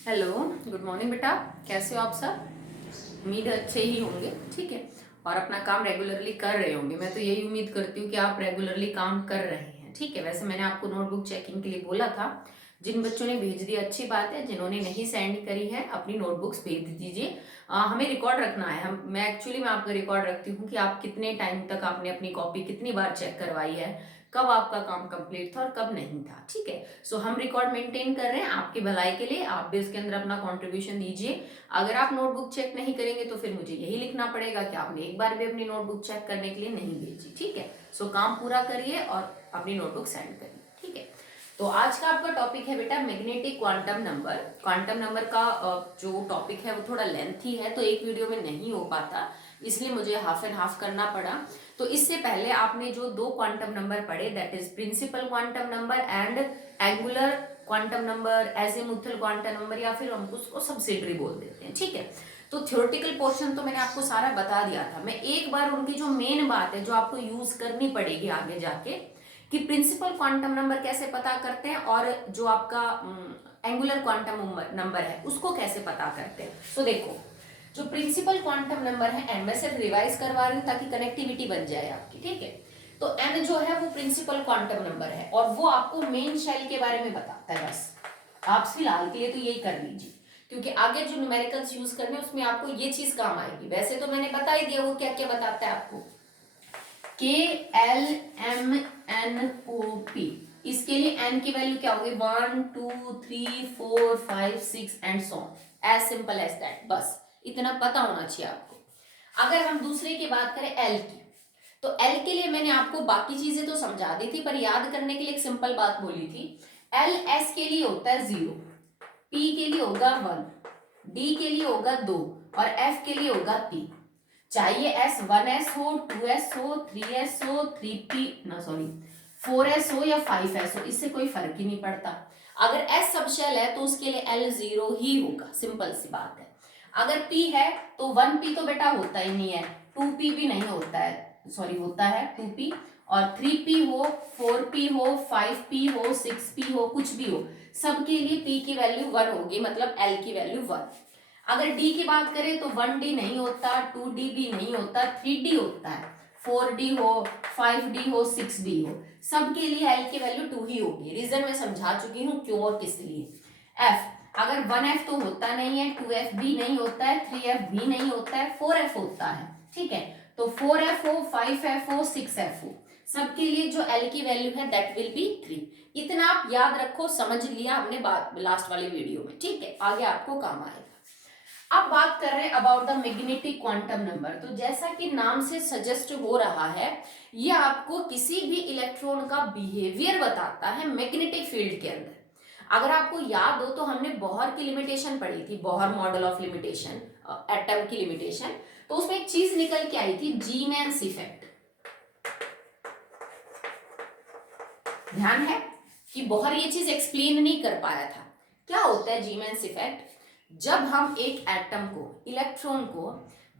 Hello, good morning बेटा। कैसे हो आप सब? उम्मीद है अच्छे ही होंगे, ठीक है। और अपना काम रेगुलरली कर रहे होंगे। मैं तो यही उम्मीद करती हूँ कि आप रेगुलरली काम कर रहे हैं, ठीक है। वैसे मैंने आपको नोटबुक चेकिंग के लिए बोला था। जिन बच्चों ने भेज दी अच्छी बात है, जिन्होंने नहीं सेंड करी है अपनी नोटबुक्स भेज दीजिए। हमें रिकॉर्ड रखना है। मैं एक्चुअली मैं आपका रिकॉर्ड रखती हूँ कि आप कितने टाइम तक आपने अपनी कॉपी कितनी बार चेक करवाई है, कब आपका काम कंप्लीट था और कब नहीं था, ठीक है। सो हम रिकॉर्ड मेंटेन कर रहे हैं आपकी भलाई के लिए। आप भी इसके अंदर अपना कंट्रीब्यूशन दीजिए। अगर आप नोटबुक चेक नहीं करेंगे तो फिर मुझे यही लिखना पड़ेगा कि आपने एक बार भी अपनी नोटबुक चेक करने के लिए नहीं भेजी, ठीक है। सो काम पूरा करिए और अपनी नोटबुक सेंड करिए, ठीक है। तो आज का आपका टॉपिक है बेटा magnetic quantum number. Quantum number का जो टॉपिक है वो थोड़ा लेंथी है, तो एक वीडियो में नहीं हो पाता, इसलिए मुझे हाफ एंड हाफ करना पड़ा। तो इससे पहले आपने जो दो क्वांटम नंबर पढ़े, that is principal quantum number and angular quantum number, azimuthal quantum number, या फिर हम उसको सब्सिडरी बोल देते हैं, ठीक है। तो थ्योरेटिकल पोर्शन तो मैंने आपको सारा बता दिया था। मैं एक बार उनकी जो मेन बात है जो आपको यूज करनी पड़ेगी आगे जाके, कि प्रिंसिपल क्वांटम नंबर कैसे पता करते हैं और जो आपका एंगुलर क्वांटम नंबर है उसको कैसे पता करते हैं। तो देखो, जो प्रिंसिपल क्वांटम नंबर है, मैं सिर्फ रिवाइज करवा रही हूँ ताकि कनेक्टिविटी बन जाए आपकी, ठीक है। तो एन जो है वो प्रिंसिपल क्वांटम नंबर है और वो आपको मेन शेल के बारे में बताता है। बस आप फिलहाल के लिए तो यही कर लीजिए, क्योंकि आगे जो न्यूमेरिकल्स यूज करने हैं उसमें आपको ये चीज काम आएगी। वैसे तो मैंने बता ही दिया वो क्या क्या बताता है आपको। K L M N O P, इसके लिए एन की वैल्यू क्या होगी? 1 2 3 4 5 6 and so as simple as that. बस इतना पता होना चाहिए आपको। अगर हम दूसरे की बात करें एल की, तो एल के लिए मैंने आपको बाकी चीजें तो समझा दी थी, पर याद करने के लिए एक सिंपल बात बोली थी। एल एस के लिए होता है 0, पी के लिए होगा 1, डी के लिए होगा 2 और एफ के लिए होगा 3। चाहिए एस 1s हो, 2s हो, 3s हो, 3p ना सॉरी 4s हो या 5s हो, इससे कोई फर्क ही नहीं पड़ता। अगर s सब शेल है तो उसके लिए l 0 ही होगा, सिंपल सी बात है। अगर p है तो 1p तो बेटा होता ही नहीं है, 2p भी नहीं होता है, सॉरी होता है 2p, और 3p हो, 4p हो, 5p हो, 6p हो, कुछ भी हो, सबके लिए p की वैल्यू 1 होगी, मतलब l की वैल्यू 1। अगर d की बात करें तो 1d नहीं होता, 2d भी नहीं होता, 3d होता है, 4d हो, 5d हो, 6d हो, सबके लिए l की वैल्यू 2 ही होगी। रीजन मैं समझा चुकी हूँ क्यों और किस लिए। f, अगर 1f तो होता नहीं है, 2f भी नहीं होता है, 3f भी नहीं होता है, 4f होता है, ठीक है। तो 4f हो, 5f हो, 6f हो, सबके लिए जो l की वैल्यू है दैट विल बी 3। इतना आप याद रखो, समझ लिया हमने बात लास्ट वाली वीडियो में, ठीक है। आगे आपको काम आएगा। अब बात कर रहे हैं about the magnetic quantum number. तो जैसा कि नाम से सजेस्ट हो रहा है, ये आपको किसी भी इलेक्ट्रॉन का बिहेवियर बताता है मैग्नेटिक फील्ड के अंदर। अगर आपको याद हो तो हमने बोहर की लिमिटेशन पढ़ी थी, Bohr model of limitation, atom की लिमिटेशन। तो उसमें एक चीज निकल के आई थी, जीमैन्स इफेक्ट। ध्यान है कि बोहर ये चीज एक्सप्लेन नहीं कर पाया था। क्या होता है जीमैन्स इफेक्ट? जब हम एक एटम को, इलेक्ट्रॉन को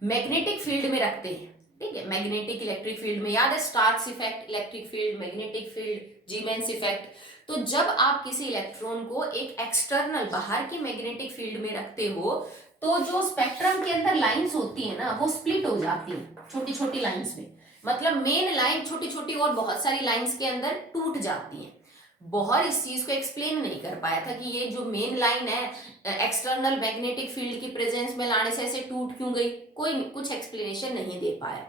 मैग्नेटिक फील्ड में रखते हैं, ठीक है, मैग्नेटिक इलेक्ट्रिक फील्ड में, याद है Stark's effect, electric field, magnetic field, Zeeman's effect. तो जब आप किसी इलेक्ट्रॉन को एक एक्सटर्नल बाहर की मैग्नेटिक फील्ड में रखते हो, तो जो स्पेक्ट्रम के अंदर लाइंस होती है ना, वो स्प्लिट हो जाती है छोटी छोटी लाइंस में। मतलब मेन लाइन छोटी छोटी और बहुत सारी लाइंस के अंदर टूट जाती है। बोहर इस चीज को एक्सप्लेन नहीं कर पाया था कि ये जो मेन लाइन है एक्सटर्नल मैग्नेटिक फील्ड की प्रेजेंस में लाने से ऐसे टूट क्यों गई, कोई कुछ एक्सप्लेनेशन नहीं दे पाया।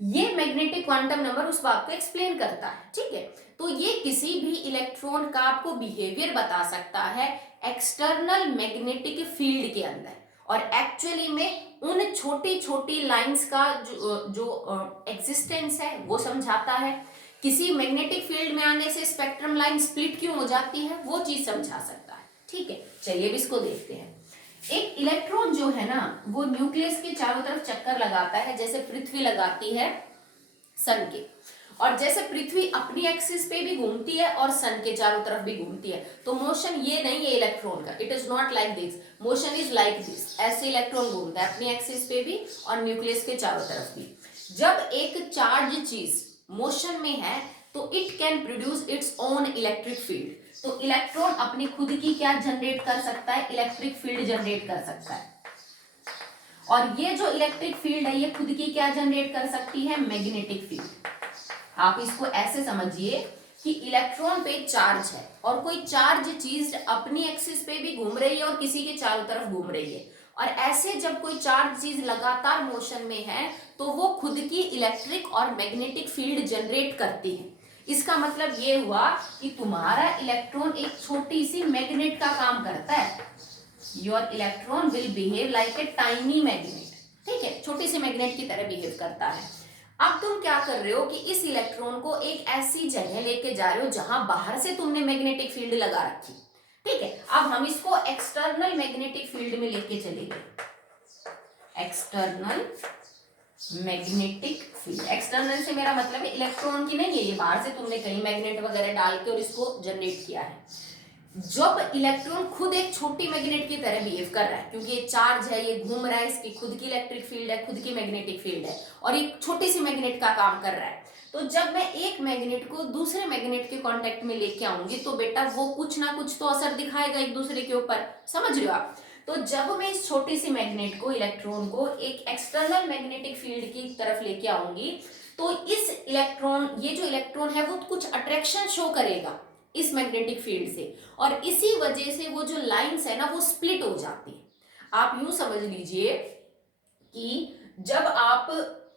ये मैग्नेटिक क्वांटम नंबर उस बात को एक्सप्लेन करता है, ठीक है। तो ये किसी भी इलेक्ट्रॉन का आपको बिहेवियर बता सकता है एक्सटर्नल मैग्नेटिक फील्ड के अंदर, और एक्चुअली में उन छोटी छोटी लाइंस का जो एग्जिस्टेंस है वो समझाता है। किसी मैग्नेटिक फील्ड में आने से स्पेक्ट्रम लाइन स्प्लिट क्यों हो जाती है वो चीज समझा सकता है, ठीक है। चलिए अब इसको देखते हैं। एक इलेक्ट्रॉन जो है ना, वो न्यूक्लियस के चारों तरफ चक्कर लगाता है, जैसे पृथ्वी लगाती है सन के। और जैसे पृथ्वी अपनी एक्सिस पे भी घूमती है और सन के चारों तरफ भी घूमती है, तो मोशन ये नहीं है इलेक्ट्रॉन का, it is not like this, motion is like this. ऐसे इलेक्ट्रॉन घूमता है अपनी एक्सिस पे भी और न्यूक्लियस के चारों तरफ भी। जब एक चार्ज चीज मोशन में है तो it can produce its own electric field. तो इलेक्ट्रॉन अपनी खुद की क्या जनरेट कर सकता है, इलेक्ट्रिक फील्ड जनरेट कर सकता है। और ये जो इलेक्ट्रिक फील्ड है ये खुद की क्या जनरेट कर सकती है, मैग्नेटिक फील्ड। आप इसको ऐसे समझिए कि इलेक्ट्रॉन पे चार्ज है और कोई चार्ज चीज अपनी एक्सिस पे भी घूम रही है और किसी के चारों तरफ घूम रही है, और ऐसे जब कोई चार्ज चीज लगातार मोशन में है तो वो खुद की इलेक्ट्रिक और मैग्नेटिक फील्ड जनरेट करती है। इसका मतलब ये हुआ कि तुम्हारा इलेक्ट्रॉन एक छोटी सी मैग्नेट का काम करता है। Your electron will behave like a tiny magnet, ठीक है, छोटी सी मैग्नेट की तरह बिहेव करता है। अब तुम क्या कर रहे हो कि इस इलेक्ट्रॉन को एक ऐसी जगह लेके जा रहे हो जहां बाहर से तुमने मैग्नेटिक फील्ड लगा रखी, ठीक है। अब हम इसको एक्सटर्नल मैग्नेटिक फील्ड में लेके चलेंगे। एक्सटर्नल मैग्नेटिक फील्ड, एक्सटर्नल से मेरा मतलब है इलेक्ट्रॉन की नहीं है, ये बाहर से तुमने कहीं मैग्नेट वगैरह डाल के और इसको जनरेट किया है। जब इलेक्ट्रॉन खुद एक छोटी मैग्नेट की तरह बिहेव कर रहा है, क्योंकि ये चार्ज है, ये घूम रहा है, इसकी खुद की इलेक्ट्रिक फील्ड है, खुद की मैग्नेटिक फील्ड है, और एक छोटी सी मैग्नेट का काम कर रहा है। तो जब मैं एक मैग्नेट को दूसरे मैग्नेट के कांटेक्ट में लेके आऊंगी तो बेटा वो कुछ ना कुछ तो असर दिखाएगा एक दूसरे के ऊपर, समझ रहे हो आप। तो जब मैं इस छोटी सी मैग्नेट को, इलेक्ट्रॉन को एक एक्सटर्नल मैग्नेटिक फील्ड की तरफ लेके आऊंगी तो इस इलेक्ट्रॉन, ये जो इलेक्ट्रॉन है वो कुछ अट्रैक्शन शो करेगा इस मैग्नेटिक फील्ड से, और इसी वजह से वो जो लाइंस है ना वो स्प्लिट हो जाती है। आप यूं समझ लीजिए कि जब आप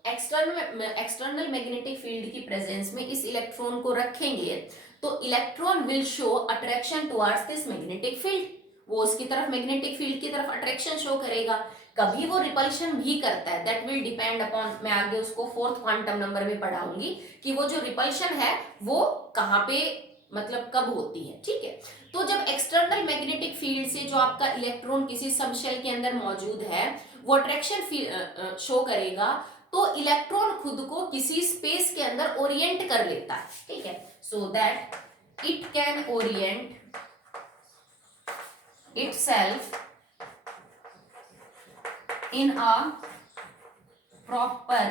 एक्सटर्नल मैग्नेटिक फील्ड की प्रेजेंस में इस इलेक्ट्रॉन को रखेंगे तो electron will show attraction towards this magnetic field, वो उसकी तरफ मैग्नेटिक फील्ड की तरफ अट्रैक्शन शो करेगा। कभी वो रिपल्शन भी करता है, दैट विल डिपेंड अपॉन, मैं आगे उसको फोर्थ क्वांटम नंबर में पढ़ाऊंगी कि वो जो रिपल्शन है वो कहाँ पे मतलब कब होती है, ठीक है। तो जब एक्सटर्नल मैग्नेटिक फील्ड से जो आपका इलेक्ट्रॉन किसी सब शेल के अंदर मौजूद है वो अट्रैक्शन शो करेगा तो इलेक्ट्रॉन खुद को किसी स्पेस के अंदर ओरिएंट कर लेता है, ठीक है, so that it can Orient itself in a proper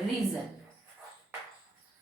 region।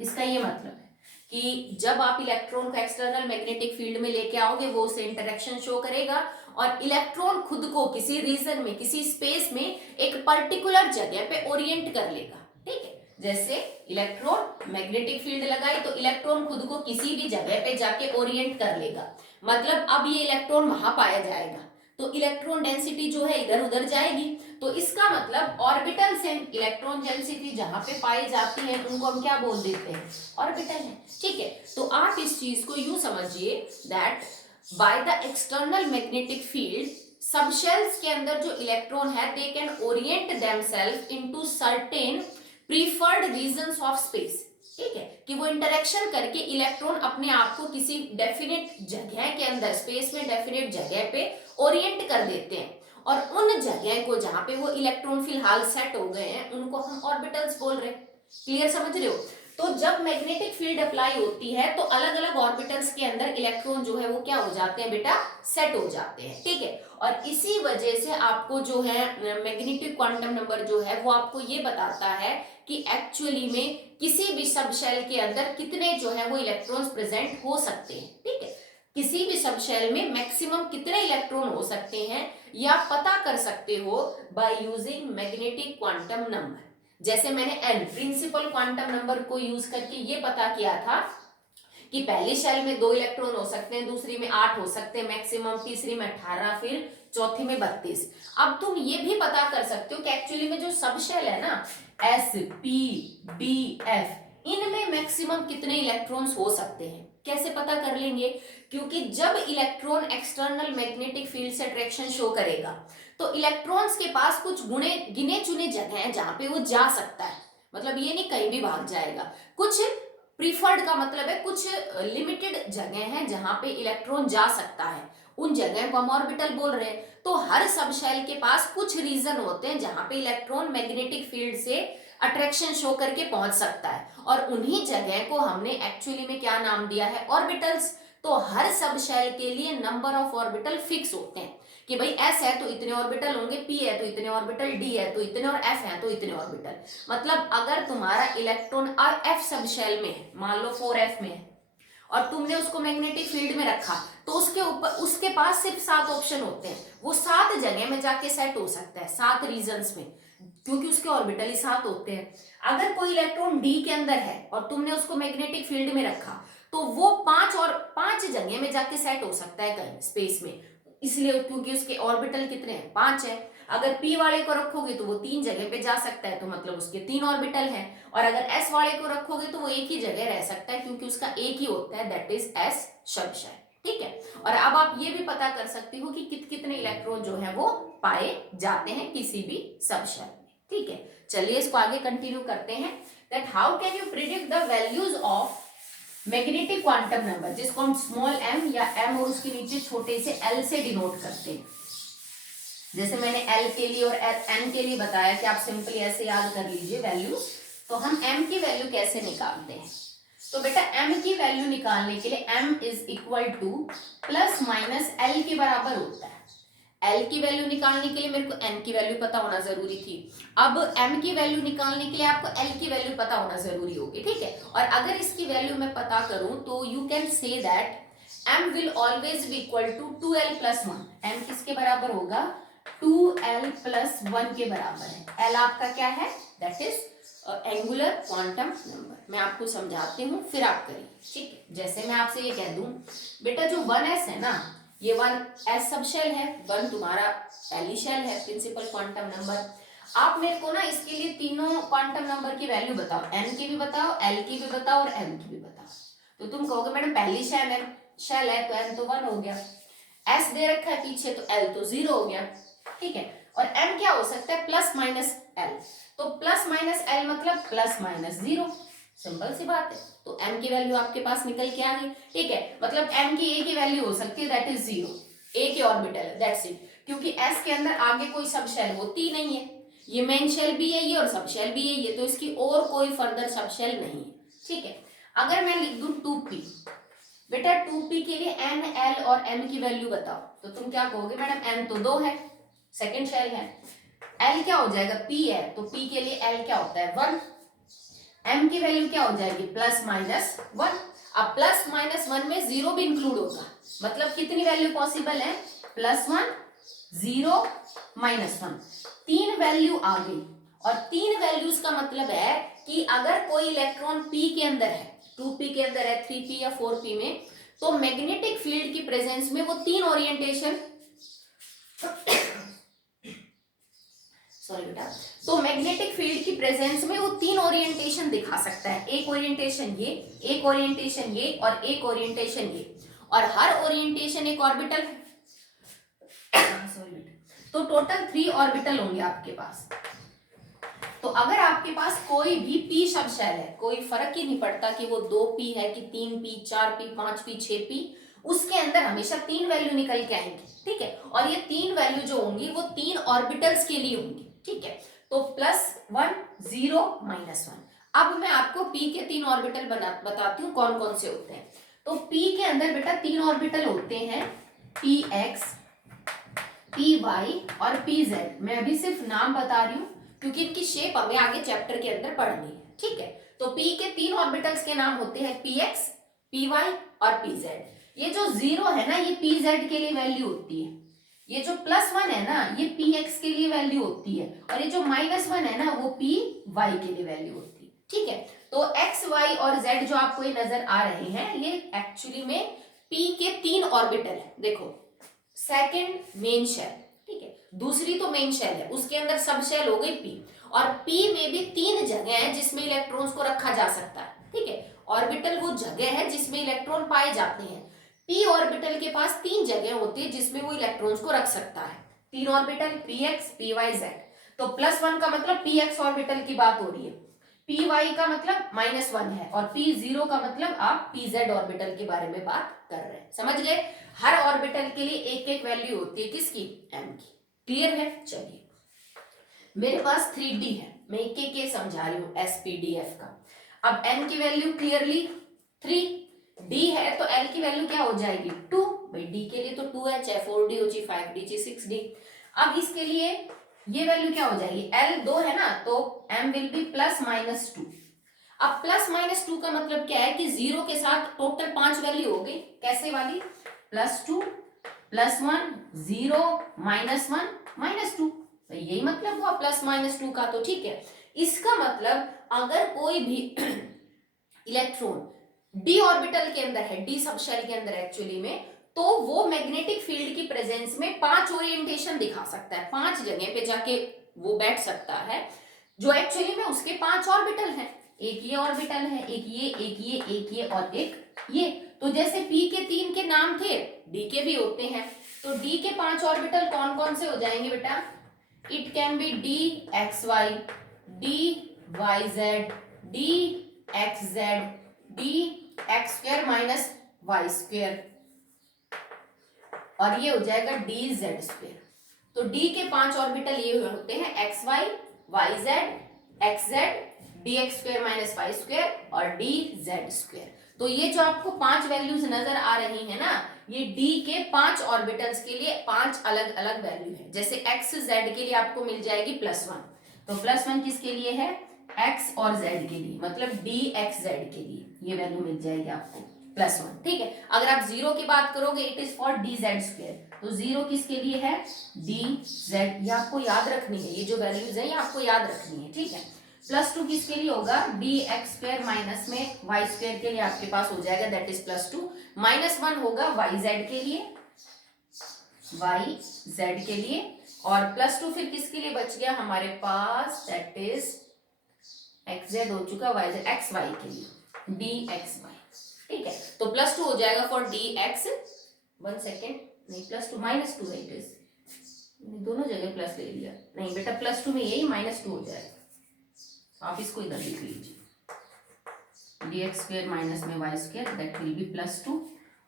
इसका ये मतलब है कि जब आप इलेक्ट्रॉन को एक्सटर्नल मैग्नेटिक फील्ड में लेके आओगे वो उसे इंटरेक्शन शो करेगा और इलेक्ट्रॉन खुद को किसी रीजन में, किसी स्पेस में एक पर्टिकुलर जगह पे ओरिएंट कर लेगा, ठीक है। जैसे इलेक्ट्रॉन मैग्नेटिक फील्ड लगाई तो इलेक्ट्रॉन खुद को किसी भी जगह पे जाके ओरिएंट कर लेगा, मतलब अब ये इलेक्ट्रॉन वहां पाया जाएगा तो इलेक्ट्रॉन डेंसिटी जो है इधर उधर जाएगी। तो इसका मतलब ऑर्बिटल से इलेक्ट्रॉन डेंसिटी जहां पे पाई जाती है उनको हम क्या बोल देते हैं, ऑर्बिटल है, ठीक है। तो आप इस चीज को यूं समझिए that by the external magnetic field subshells के अंदर जो इलेक्ट्रॉन है they can orient themselves into certain preferred regions of space, ठीक है, कि वो इंटरेक्शन करके इलेक्ट्रॉन अपने आप को किसी डेफिनेट जगह के अंदर, स्पेस में डेफिनेट जगह पे ओरिएंट कर देते हैं, और उन जगह को जहां पे वो इलेक्ट्रॉन फिलहाल सेट हो गए हैं उनको हम ऑर्बिटल्स बोल रहे हैं। क्लियर समझ रहे हो। तो जब मैग्नेटिक फील्ड अप्लाई होती है तो अलग अलग ऑर्बिटल्स के अंदर इलेक्ट्रॉन जो है वो क्या हो जाते हैं बेटा, सेट हो जाते हैं, ठीक है। और इसी वजह से आपको जो है मैग्नेटिक क्वांटम नंबर जो है वो आपको ये बताता है कि एक्चुअली में किसी भी सब शेल के अंदर कितने जो है वो इलेक्ट्रॉन्स प्रेजेंट हो सकते हैं, ठीक है। किसी भी सब शेल में मैक्सिमम कितने इलेक्ट्रॉन हो सकते हैं या पता कर सकते हो by using magnetic quantum number. जैसे मैंने एन प्रिंसिपल क्वांटम नंबर को यूज करके ये पता किया था कि पहली शेल में 2 इलेक्ट्रॉन हो सकते हैं, दूसरी में 8 हो सकते हैं मैक्सिमम, तीसरी में 18, फिर चौथी में 32। अब तुम ये भी पता कर सकते हो कि एक्चुअली में जो सब शेल है ना एस पी डी एफ, इनमें मैक्सिमम कितने इलेक्ट्रॉन्स हो सकते हैं। कैसे पता कर लेंगे, क्योंकि जब इलेक्ट्रॉन एक्सटर्नल मैग्नेटिक फील्ड से अट्रैक्शन शो करेगा तो इलेक्ट्रॉन्स के पास कुछ गिने चुने जगह है जहां पे वो जा सकता है, मतलब ये नहीं कहीं भी भाग जाएगा। कुछ प्रीफर्ड का मतलब है कुछ लिमिटेड जगह है जहां पे इलेक्ट्रॉन जा सकता है, उन जगह को हम ऑर्बिटल बोल रहे हैं। तो हर सब शेल के पास कुछ रीजन होते हैं जहां पे इलेक्ट्रॉन मैग्नेटिक फील्ड से अट्रैक्शन शो करके पहुंच सकता है, और उन्हीं जगह को हमने एक्चुअली में क्या नाम दिया है, ऑर्बिटल्स। तो हर सब शेल के लिए नंबर ऑफ ऑर्बिटल फिक्स होते हैं कि भाई एस है तो इतने ऑर्बिटल होंगे, पी है तो इतने ऑर्बिटल, डी है तो इतने, और एफ है तो इतने ऑर्बिटल। मतलब अगर तुम्हारा इलेक्ट्रॉन एफ सब शेल में है, मान लो 4f में है, और तुमने उसको मैग्नेटिक फील्ड में रखा, तो उसके ऊपर उसके पास सिर्फ 7 ऑप्शन होते हैं, वो 7 जगह में जाके सेट हो सकता है, 7 रीजन्स में, क्योंकि उसके ऑर्बिटल ही 7 होते हैं। अगर कोई इलेक्ट्रॉन डी के अंदर है और तुमने उसको मैग्नेटिक फील्ड में रखा, तो वो 5 जगह में जाके सेट हो सकता है कहीं स्पेस में, इसलिए क्योंकि उसके ऑर्बिटल कितने हैं, 5 है। अगर पी वाले को रखोगे तो वो 3 जगह पे जा सकता है, तो मतलब उसके 3 ऑर्बिटल हैं। और अगर एस वाले को रखोगे तो वो एक ही जगह रह सकता है, क्योंकि उसका एक ही होता है, दैट इज एस शब्द। ठीक है। और अब आप ये भी पता कर सकते हो कि कितने इलेक्ट्रॉन जो है वो पाए जाते हैं किसी भी सबशेल में। ठीक है, चलिए इसको आगे कंटिन्यू करते हैं। That how can you predict the values of magnetic quantum number, जिसको हम स्मॉल m या m और उसके नीचे छोटे से l से डिनोट करते हैं। जैसे मैंने l के लिए और n के लिए बताया कि आप सिंपली ऐसे याद कर लीजिए वैल्यू। तो हम m की वैल्यू कैसे निकालते हैं, तो बेटा m की वैल्यू निकालने के लिए m is equal two plus minus l के बराबर होता है। l की वैल्यू निकालने के लिए मेरे को n की वैल्यू पता होना जरूरी थी, अब m की वैल्यू निकालने के लिए आपको l की वैल्यू पता होना जरूरी होगी। ठीक है, और अगर इसकी वैल्यू मैं पता करूं तो you can say that m will always be equal to 2l plus 1। m किसके बराबर होगा, 2l प्लस 1 के बराबर है। l आपका क्या है, that is angular quantum number. मैं आपको समझाती हूँ फिर आप करिए। ठीक है, जैसे मैं आपसे ये कह दूं बेटा जो 1s है ना, ये 1s सब शेल है, 1 तुम्हारा पहली शेल है, प्रिंसिपल क्वांटम नंबर। आप मेरे को ना इसके लिए तीनों क्वांटम नंबर की वैल्यू बताओ, n की भी बताओ, l की भी बताओ और m की भी बताओ। तो तुम कहोगे मैडम पहली शेल है तो n तो 1 हो गया, s दे रखा है पीछे तो l तो 0 हो गया। ठीक है, और m क्या हो सकता है, प्लस माइनस l, तो प्लस माइनस l मतलब प्लस माइनस 0, सिंपल सी बात है। तो m की वैल्यू आपके पास निकल के आ गई। ठीक है, मतलब m की a की वैल्यू हो सकती है, दैट इज 0, a के ऑर्बिटल है, दैट्स इट, क्योंकि s के अंदर आगे कोई सब शेल होती नहीं है, ये मेन शेल भी है ये और सब शेल भी है ये, तो इसकी और कोई फर्दर सब शेल नहीं है। ठीक है, अगर मैं लिख दूं 2p, बेटा 2p के लिए n, l और m की वैल्यू बताओ, तो तुम क्या कहोगे मैडम n तो 2 है, सेकेंड शेल है, l क्या हो जाएगा, p है, तो p के लिए l क्या होता है 1, m की वैल्यू क्या हो जाएगी प्लस माइनस 1। अब प्लस माइनस 1 में 0 भी इंक्लूड होगा, मतलब कितनी वैल्यू पॉसिबल है, प्लस 1, 0, माइनस 1, 3 वैल्यू आ गई। और 3 वैल्यूज का मतलब है कि अगर कोई इलेक्ट्रॉन p के अंदर है, 2p के अंदर है, 3p या 4p में, तो मैग्नेटिक फील्ड की प्रेजेंस में वो 3 ओरिएंटेशन सॉरी बेटा, तो मैग्नेटिक फील्ड की प्रेजेंस में वो 3 ओरिएंटेशन दिखा सकता है, एक ओरिएंटेशन ये, एक ओरिएंटेशन ये और एक ओरिएंटेशन ये, और हर ओरिएंटेशन एक ऑर्बिटल है। सॉरी बेटा, तो टोटल 3 ऑर्बिटल होंगे आपके पास। तो अगर आपके पास कोई भी p सब शेल है, कोई फर्क ही नहीं पड़ता कि वो 2p है कि 3p, 4p, 5p, 6p, उसके अंदर हमेशा 3 वैल्यू निकल के आएंगी। ठीक है, और ये 3 वैल्यू जो होंगी वो 3 ऑर्बिटल्स के लिए होंगी। ठीक है, तो प्लस 1, 0, माइनस 1। अब मैं आपको p के 3 ऑर्बिटल बताती हूँ कौन कौन से होते हैं। तो p के अंदर बेटा 3 ऑर्बिटल होते हैं, px, py और pz। मैं अभी सिर्फ नाम बता रही हूँ क्योंकि इनकी शेप हमें आगे चैप्टर के अंदर पढ़नी है। ठीक है, तो p के 3 ऑर्बिटल्स के नाम होते हैं px, py और pz। ये जो 0 है ना, ये pz के लिए वैल्यू होती है, ये जो प्लस 1 है ना, ये px के लिए वैल्यू होती है, और ये जो माइनस 1 है ना, वो py के लिए वैल्यू होती है। ठीक है, तो x, y और z जो आपको ये नजर आ रहे हैं, ये एक्चुअली में p के 3 ऑर्बिटल है। देखो, सेकेंड मेन शेल, ठीक है, दूसरी तो मेन शेल है, उसके अंदर सब शेल हो गई p, और p में भी 3 जगह है जिसमें इलेक्ट्रॉन्स को रखा जा सकता है। ठीक है, ऑर्बिटल वो जगह है जिसमें इलेक्ट्रॉन पाए जाते हैं। p ऑर्बिटल के पास 3 जगह होती है जिसमें वो इलेक्ट्रॉन्स को रख सकता है, 3 ऑर्बिटल px, py, z। तो प्लस 1 का मतलब px ऑर्बिटल की बात हो रही है, py का मतलब माइनस 1 है, और p0 का मतलब आप pz ऑर्बिटल के बारे में बात कर रहे हैं। समझ गए, हर ऑर्बिटल के लिए एक एक वैल्यू होती है, किसकी, m की। क्लियर है, चलिए मेरे पास 3d है, मैं एक एक समझा रही हूँ spdf का। अब n की वैल्यू क्लियरली 3, d है तो l की वैल्यू क्या हो जाएगी 2, भाई d के लिए तो 2 है, चाहे 4d हो चाहे 5d चाहे 6d। अब इसके लिए ये वैल्यू क्या हो जाएगी, l 2 है ना, तो m will be plus minus 2। अब प्लस माइनस टू का मतलब क्या है कि जीरो के साथ टोटल 5 वैल्यू हो गई, कैसे वाली, +2 +1 0 -1 -2, तो यही मतलब हुआ प्लस माइनस टू का। तो ठीक है, इसका मतलब अगर कोई भी इलेक्ट्रॉन डी ऑर्बिटल के अंदर है, डी सब शेल के अंदर एक्चुअली में, तो वो मैग्नेटिक फील्ड की प्रेजेंस में 5 ओरिएंटेशन दिखा सकता है, 5 जगह पे जाके वो बैठ सकता है, जो एक्चुअली में उसके 5 ऑर्बिटल हैं। एक ये ऑर्बिटल है, एक ये, एक ये, एक ये और एक ये। तो जैसे पी के 3 के नाम थे, डी के भी होते हैं, तो डी के 5 ऑर्बिटल कौन कौन से हो जाएंगे बेटा? It can be D X Y, D Y Z, D X Z, D X square minus Y square, और ये हो जाएगा डी जेड स्क्वायर। तो डी के 5 ऑर्बिटल ये होते हैं X Y, Y Z, X Z, D X square minus Y square और डी जेड स्क्वायर। तो ये जो आपको 5 वैल्यूज नजर आ रही है ना, ये डी के 5 ऑर्बिटल्स के लिए 5 अलग अलग वैल्यू है। जैसे एक्स जेड के लिए आपको मिल जाएगी +1, तो +1 किसके लिए है? एक्स और जेड के लिए, मतलब डी एक्स जेड के लिए ये वैल्यू मिल जाएगी आपको +1। ठीक है, अगर आप जीरो की बात करोगे it is for D Z square, तो जीरो किसके लिए है? D Z. ये आपको याद रखनी है, ये जो वैल्यूज है ये आपको याद रखनी है। ठीक है, +2 किसके लिए होगा? डी एक्स स्क्वायर माइनस में वाई स्क्वायर के लिए आपके पास हो जाएगा, दैट इज +2। -1 होगा वाई जेड के लिए, वाई जेड के लिए, और +2 फिर किसके लिए बच गया हमारे पास? दैट इज एक्स जेड हो चुका, वाई जेड एक्स वाई के लिए, डी एक्स वाई। ठीक है, तो +2 हो जाएगा फॉर डी एक्स, 1 सेकेंड, नहीं +2 -2 है, इट इज दोनों जगह प्लस ले लिया, नहीं बेटा +2 में यही -2 हो जाएगा, आप इसको इधर लिख लीजिए, डी एक्स स्क्वायर माइनस में Y square, that will be +2,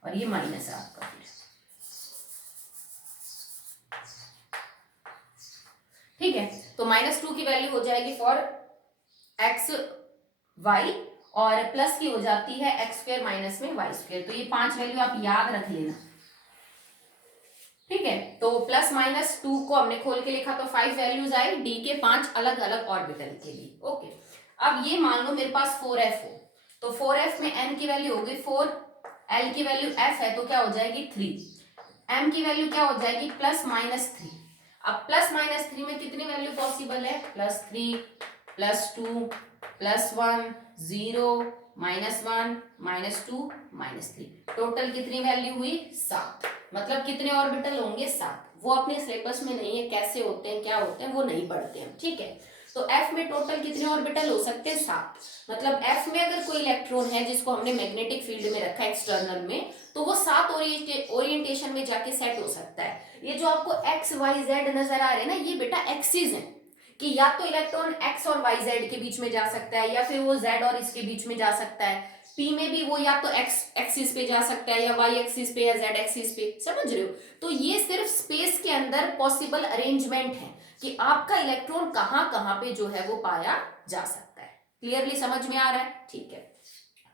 और ये माइनस है आपका। ठीक है, तो -2 की वैल्यू हो जाएगी फॉर एक्स वाई, और प्लस की हो जाती है एक्स स्क्वायर माइनस में वाई स्क्वायर। तो ये 5 वैल्यू आप याद रख लेना। ठीक है, तो +-2 को हमने खोल के लिखा तो 5 वैल्यूज आई डी के 5 अलग अलग ऑर्बिटल के लिए। ओके, अब ये मान लो मेरे पास 4f हो, तो 4f में n की वैल्यू होगी 4, l की वैल्यू f है तो क्या हो जाएगी 3, m की वैल्यू क्या हो जाएगी +-3। अब +-3 में कितनी वैल्यू पॉसिबल है? +3, +2, +1, 0, -1, -2, -3, टोटल कितनी वैल्यू हुई? 7। मतलब कितने ऑर्बिटल होंगे? 7। वो अपने सिलेबस में नहीं है, कैसे होते हैं क्या होते हैं वो नहीं पढ़ते हैं। ठीक है, तो F में टोटल कितने ऑर्बिटल हो सकते हैं? 7। मतलब F में अगर कोई इलेक्ट्रॉन है जिसको हमने मैग्नेटिक फील्ड में रखा है एक्सटर्नल में, तो वो 7 ओरिएंटेशन में जाके सेट हो सकता है। ये जो आपको एक्स वाई जेड नजर आ रहे हैं ना, ये बेटा एक्सिस है, कि या तो इलेक्ट्रॉन एक्स और वाई जेड के बीच में जा सकता है, या फिर वो जेड और इसके बीच में जा सकता है। पी में भी वो या तो एक्स एक्सिस पे जा सकता है, या वाई एक्सिस पे, या जेड एक्सिस पे, समझ रहे हो? तो ये सिर्फ स्पेस के अंदर पॉसिबल अरेंजमेंट है कि आपका इलेक्ट्रॉन कहाँ कहाँ पे जो है वो पाया जा सकता है। क्लियरली समझ में आ रहा है? ठीक है,